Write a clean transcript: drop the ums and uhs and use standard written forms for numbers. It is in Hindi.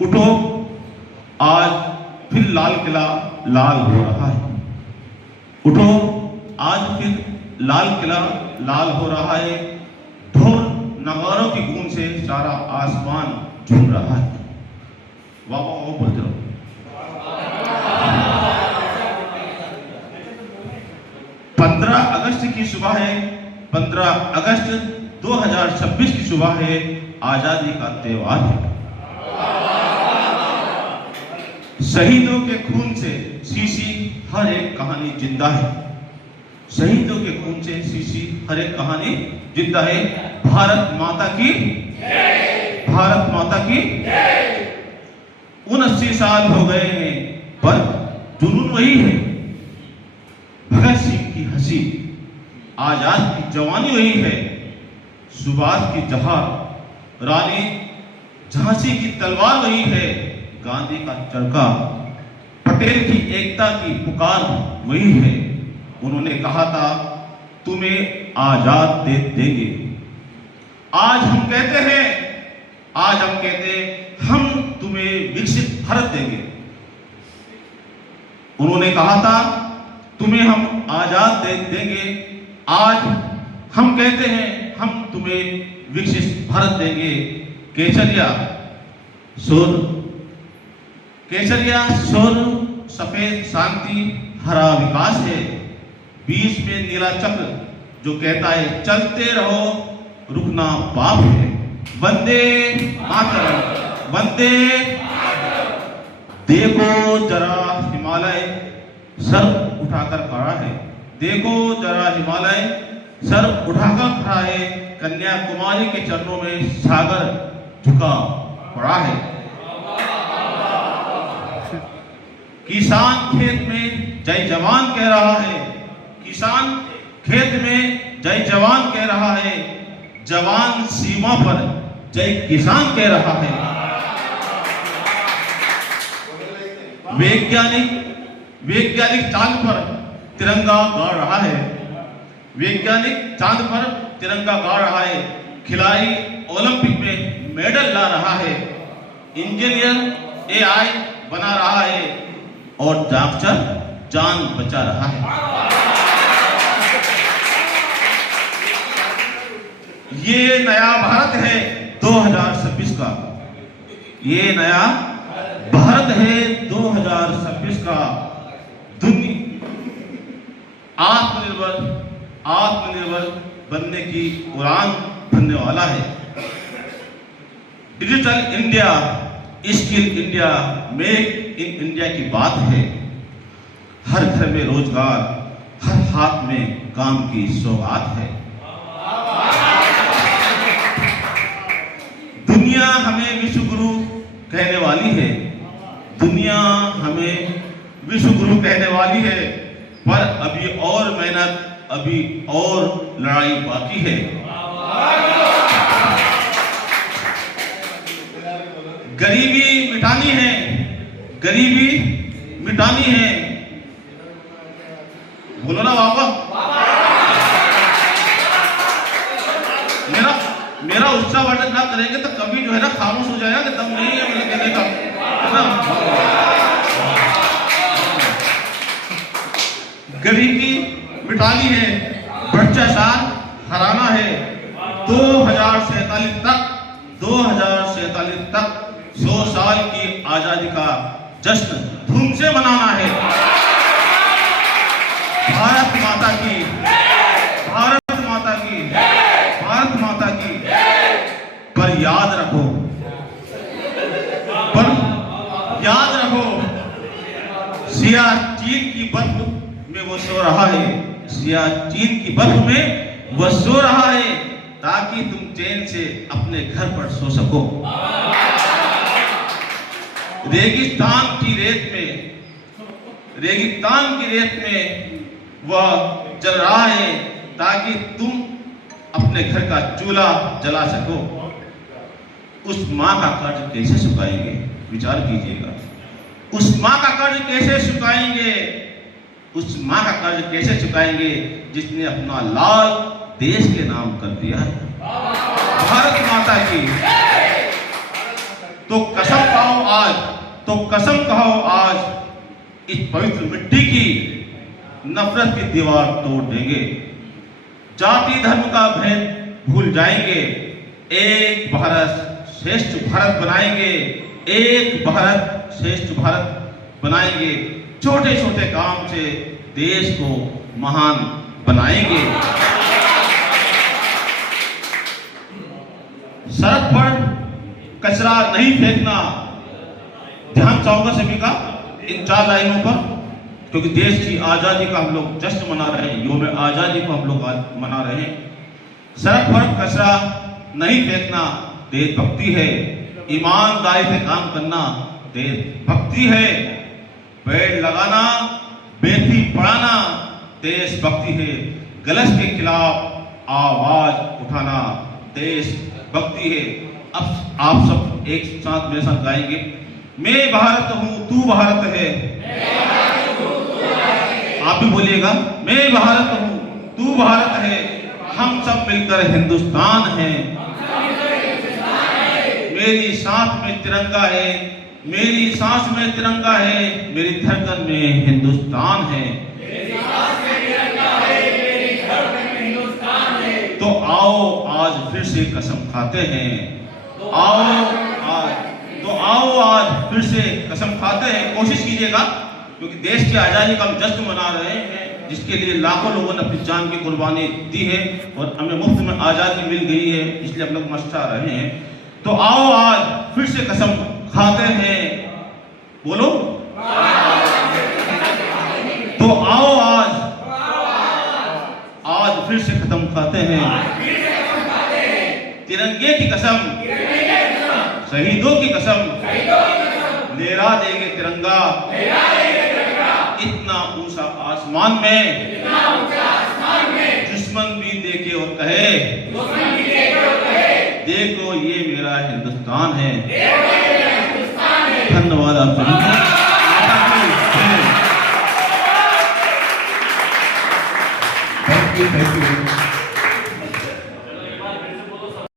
उठो, आज फिर लाल किला लाल हो रहा है। उठो, आज फिर लाल किला लाल हो रहा है। ढोल नगारों की गूंज से सारा आसमान झूम रहा है। वाह वाह वाह बोलते रहो। 15 अगस्त की सुबह है। 15 अगस्त 2026 की सुबह है। आजादी का त्योहार है। शहीदों के खून से सींची हर एक कहानी जिंदा है। शहीदों के खून से सींची हर एक कहानी जिंदा है। भारत माता की जय। भारत माता की जय। 79 साल हो गए हैं पर जुनून वही है। भगत सिंह की हंसी, आजाद की जवानी वही है। सुभाष की जहार, रानी झांसी की तलवार वही है। गांधी का चरखा, पटेल की एकता की पुकार वही है। उन्होंने कहा था तुम्हें आजाद दे देंगे। आज हम कहते हैं, आज हम कहते हैं हम तुम्हें विकसित भारत देंगे। उन्होंने कहा था तुम्हें हम आजाद दे देंगे। आज हम कहते हैं हम तुम्हें विकसित भारत देंगे। केसरिया सुर, केसरिया सुर सफेद शांति हरा विकास है। बीच में नीला चक्र जो कहता है चलते रहो रुकना पाप है। वंदे मातरम, वंदे। देखो जरा हिमालय सर उठाकर खड़ा है। देखो जरा हिमालय सर उठाकर खड़ा है। कन्याकुमारी के चरणों में सागर झुका पड़ा है। किसान खेत में जय जवान कह रहा है। किसान खेत में जय जवान कह रहा है। जवान सीमा पर जय किसान कह रहा है। वैज्ञानिक चांद पर तिरंगा गाड़ रहा है। वैज्ञानिक चांद पर तिरंगा गाड़ रहा है। खिलाड़ी ओलंपिक में मेडल ला रहा है। इंजीनियर एआई बना रहा है और डॉक्टर जान बचा रहा है। ये नया भारत है 2026 का। ये नया भारत है 2026 का। आत्मनिर्भर बनने की उड़ान भरने वाला है। Digital India, skill India, make in India की बात है। हर घर में रोजगार, हर हाथ में काम की सौगात है। दुनिया हमें विश्व गुरु कहने वाली है। दुनिया हमें विश्व गुरु कहने वाली है, पर अभी और मेहनत, अभी और लड़ाई बाकी है। गरीबी मिटानी है, गरीबी मिटानी है। बोलो ना बाबा। मेरा उत्साह वर्धन ना करेंगे तो कभी जो है ना खामोश हो जाएगा कि दम नहीं है मुझे कहने का, है ना। गरीबी मिटानी है, भ्रष्टाचार हराना है। 2047 तक 100 साल की आजादी का जश्न धूम से मनाना है। भारत माता की, भारत माता की, भारत माता की। पर याद रखो, सियाचिन की बर्फ में वो सो रहा है। सियाचिन की बर्फ में वो सो रहा है ताकि तुम चैन से अपने घर पर सो सको। रेगिस्तान की रेत में वह जल रहा है ताकि तुम अपने घर का चूल्हा जला सको। उस माँ का कर्ज कैसे चुकाएंगे, विचार कीजिएगा। उस माँ का कर्ज कैसे चुकाएंगे, उस माँ का कर्ज कैसे चुकाएंगे जिसने अपना लाल देश के नाम कर दिया है। भारत माता की। तो कसम खाओ आज तो कसम खाओ आज इस पवित्र मिट्टी की नफरत की दीवार तोड़ देंगे, जाति धर्म का भेद भूल जाएंगे, एक भारत श्रेष्ठ भारत बनाएंगे, एक भारत श्रेष्ठ भारत बनाएंगे, छोटे छोटे काम से देश को महान बनाएंगे। सड़क पर कचरा नहीं फेंकना, ध्यान चाहूंगा सभी का इन 4 लाइनों पर, क्योंकि देश की आजादी का हम लोग जश्न मना रहे हैं, यौम आजादी को हम लोग आज मना रहे हैं। सड़क पर कचरा नहीं फेंकना देशभक्ति है, ईमानदारी से काम करना देशभक्ति है, पेड़ लगाना बेटी पढ़ाना देशभक्ति है, गलत के खिलाफ आवाज उठाना देशभक्ति है। अब आप सब एक साथ मेरे साथ गाएंगे, मैं भारत हूँ तू भारत है, आप भी बोलिएगा, मैं भारत हूँ तू भारत है, हम सब मिलकर हिंदुस्तान है, मेरी सांस में तिरंगा है, मेरी सांस में तिरंगा है, मेरी धड़कन में हिंदुस्तान है, तो आओ आज फिर से कसम खाते हैं, आओ आज फिर से कसम खाते हैं। कोशिश कीजिएगा, क्योंकि देश की आजादी का हम जश्न मना रहे हैं, जिसके लिए लाखों लोगों ने अपनी जान की कुर्बानी दी है और हमें मुफ्त में आजादी मिल गई है, इसलिए हम लोग मस्ता रहे हैं। तो आओ आज फिर से कसम खाते हैं, बोलो, तो आओ आज फिर से खत्म खाते हैं, तिरंगे की कसम, शहीदों की कसम, लहरा देंगे तिरंगा इतना ऊंचा आसमान में, दुश्मन भी देखे और कहे, देखो ये मेरा हिंदुस्तान है। धन्यवाद आप सभी को। Thank you.